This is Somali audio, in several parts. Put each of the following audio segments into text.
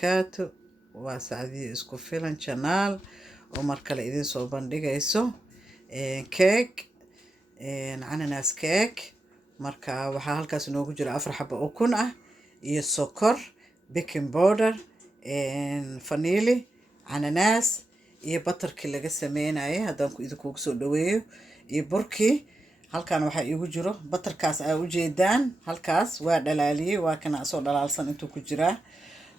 wabarakaatu. Waa Sacdiyo isku filan channel oo mar kale idin soo bandhigayso cake ananas cake. Marka waxaa halkaas noogu jira 4 xabo oo ukun ah iyo sokor, baking powder, vanilla, ananas iyo butterkii laga sameeyay haddaan idinku soo dhaweeyo iyo burkii. halkan waxaa iigu jiro butterkaas aa u jeedaan, halkaas waa dhalaaliyay, waa kana soo dhalaalsan intuu ku jiraa.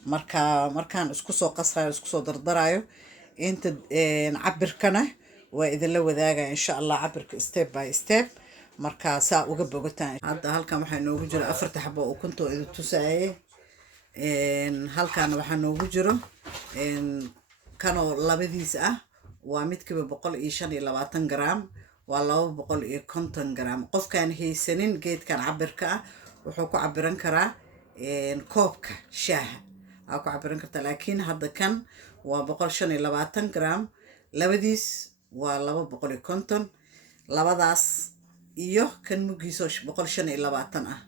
markaan isku soo qasayo, isku soo dardarayo inta cabirkana waa idin la wadaagaa insha Allah, cabirka step by step. marka saa uga bogataan. hadda halkan waxaa noogu jiro 4 xabo oo ukunta idin tusaaye. halkan waxaa noogu jiro kanoo labadiis ah, waa midkiiba 125 gram, waa 250 gram. qofkaan haysanin geedkan cabirka ah wuxuu ku cabiran karaa koobka shaaha aa ku cabiran kartaa, laakiin hadda kan waa 125 gram, labadiis waa 250, labadaas iyo kan mugiiso 125 ah,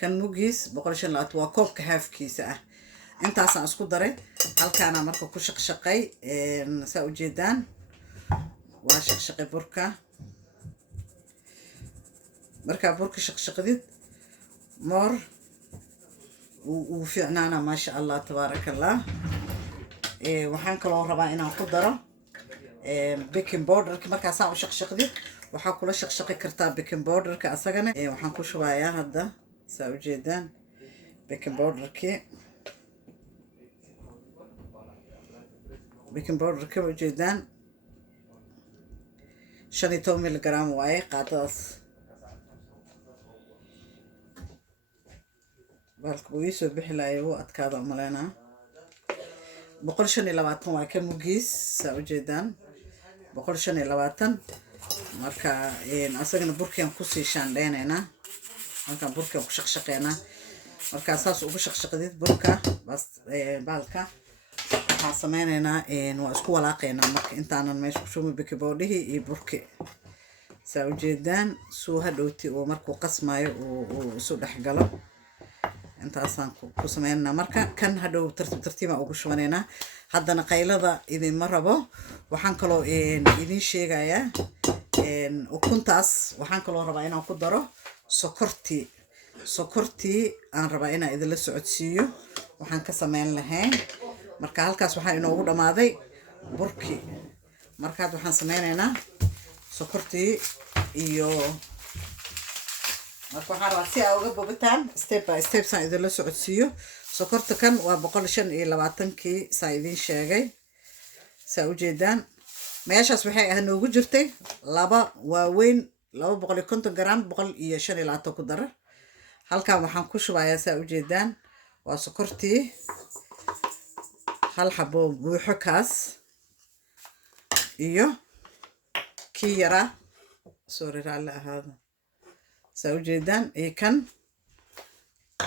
kan mugiis 125 waa koobka haafkiisa ah. intaasaan isku daray. halkaana marka ku shaqshaqay saa u jeedaan, waa shaqshaqay burka. marka burka shaqshaqdid moor uu fiicnaana maasha Allah tabaarakallah. waxaan kaloo rabaa inaan ku daro baking powder. markaa saa u shaqshaqdid waxaa kula shaqshaqi kartaa baking powderka asagana. waxaan ku shubayaa hadda saa u jeedaan baking powderkii. baking powderka u jeedaan 15 milligaraam waaye qaadadaas. balka uu soo bixi lahayo wuu adkaada umaleynaa. 125 waa ka mugiis saa u jeedaan 125. marka asagana burkiyan ku sii shaandheynaynaa. halkan burkiyan ku shaqshaqeynaa. marka saas ugu shaqshaqdid burka bas baalka waxaan sameynaynaa waa isku walaaqaynaa. marka intaanan meesha ku shubin baking powderhi iyo burki saa u jeedaan suu hadhowti oo markuu qasmayo uu isu dhex galo. intaasaan ku sameynaa. marka kan hadhow tartiib ugu shubanaynaa. haddana qaylada idinma rabo. waxaan kaloo idin sheegayaa ukuntaas waxaan kaloo rabaa inaan ku daro sokortii aan rabaa inaan idinla socodsiiyo waxaan ka sameyn lahayn. marka halkaas waxaa inoogu dhamaaday burkii. markaad waxaan sameynaynaa sokortii iyo marka waxaan rabaa si aa uga bogataan step by step saan idinla socodsiiyo. sokorta kan waa 125kii saa idin sheegay saa u jeedaan. meeshaas waxay noogu jirtay laba waaweyn 250 gram 125 ku dara. halkan waxaan ku shubayaa saa u jeedaan waa sokortii hal xabo buuxo kaas iyo kii yaraa sorry raalli ahaada saa u jeedaan iyo kan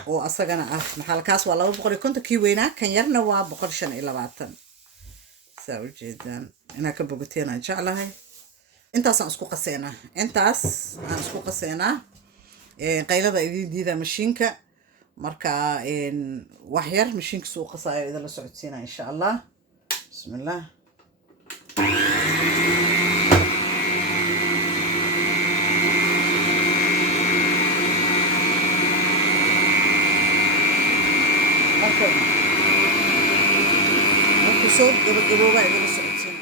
oo asagana ah maxalkaas waa 250 kii weynaa, kan yarna waa 125 saa u jeedaan. inaa ka bogateen aan jeclahay. intaasaan isku qaseynaa. qaylada idin diida mashiinka. marka wax yar mashiinka soo qasayo idin la socodsiina insha Allah. bismillah. marka soo gabagabooba idin la socodsiina.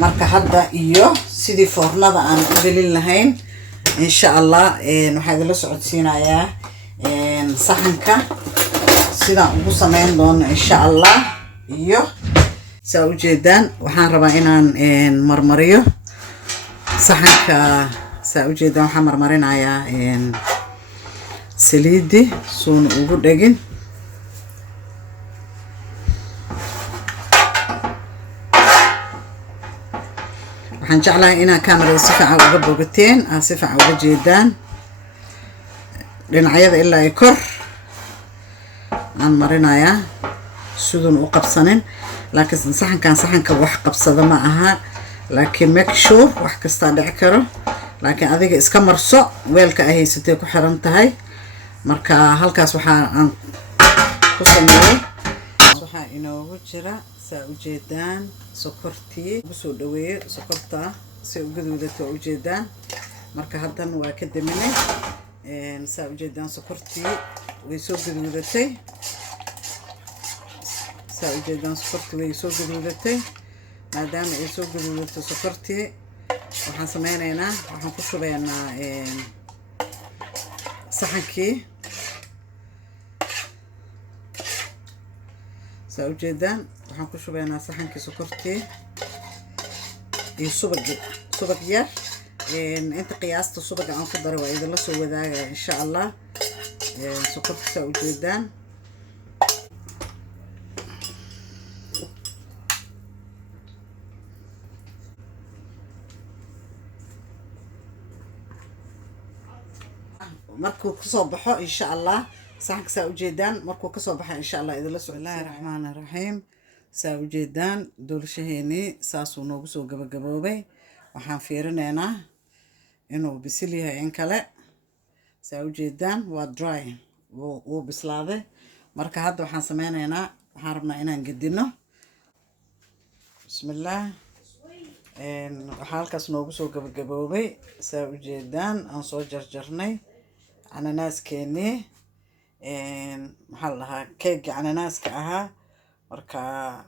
marka hadda iyo sidii foornada aan u gelin lahayn insha Allah waxaan idin la socodsiinayaa saxanka sidaan ugu sameyn doono insha Allah iyo saa u jeedaan waxaan rabaa inaan marmariyo saxanka saa u jeedaan waxaan marmarinayaa saliidi suuna ugu dhagin waxaan jeclahay inaan kamarada si fiican uga bogateen si fiican uga jeedaan dhinacyada ilaa ay kor aan marinayaa sidun u qabsanin laakiin saxanka wax qabsada ma aha laakiin make sure wax kasta dhici karo laakiin adiga iska marso weelka ay haysatay ku xiran tahay marka halkaas waxaan ku sameeyay waxaa inoogu jira saa u jeedaan sokortii ugu soo dhaweeyay sokorta si u gaduudato u jeedaan marka haddan waa ka daminay saa u jeedaan sokortii way soo gaduudatay saa u jeedaan sokortii way soo gaduudatay maadaama ay soo gaduudato sokortii waxaan sameynaynaa waxaan ku shubaynaa saxankii saa u jeedaan waxaan ku shubaynaa saxankii sokortii iyo subag yar inta qiyaasta subaga aan ku daray waa idinla soo wadaagaya insha Allah sokorta saa u jeedaan markuu kasoo baxo insha Allah saxanka saa u jeedaan markuu kasoo baxo insha Allah idinla soo Bismillahir Rahmanir Rahim saa u jeedaan doolshaheeni saasuu noogu soo gabagaboobay waxaan fiirinaynaa inuu bisil yahay in kale saa u jeedaan waa dry wuu bislaaday marka hadda waxaan sameynaynaa waxaan rabnaa inaan gedino bismillah waxaa halkaas noogu soo gabagaboobay saa u jeedaan aan soo jarjarnay cananaaskeeni maxaa la dhahaa keegii cananaaska ahaa marka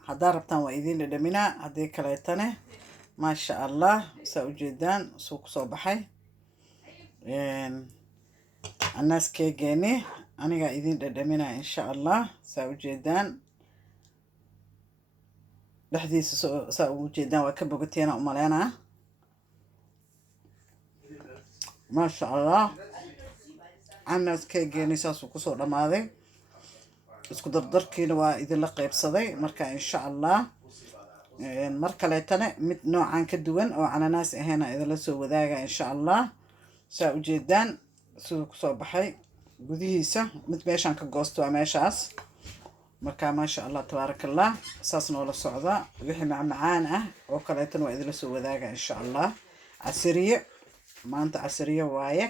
haddaa rabtaan waa idiin dhadhaminaa haddii kaleetane maasha Allah saa u jeedaan suu kusoo baxay cananaas keegeeni anigaa idiin dhadhaminaa insha Allah saa u jeedaan dhexdiisa saa ugu jeedaan waa ka bogateena umaleynaa maasha Allah cananaas keegeeni saasuu kusoo dhammaaday isku dardarkiina waa idinla qaybsaday marka insha Allah mar kaleetana mid noocan ka duwan oo cananaas ahayna idinla soo wadaaga insha Allah saa u jeedaan siduu kusoo baxay gudihiisa mid meeshaan ka goosto waa meeshaas marka maasha Allah tabaarakallah saas noola socda wixii macmacaan ah oo kaleetana waa idinla soo wadaaga insha Allah casiriye maanta casiriye waaye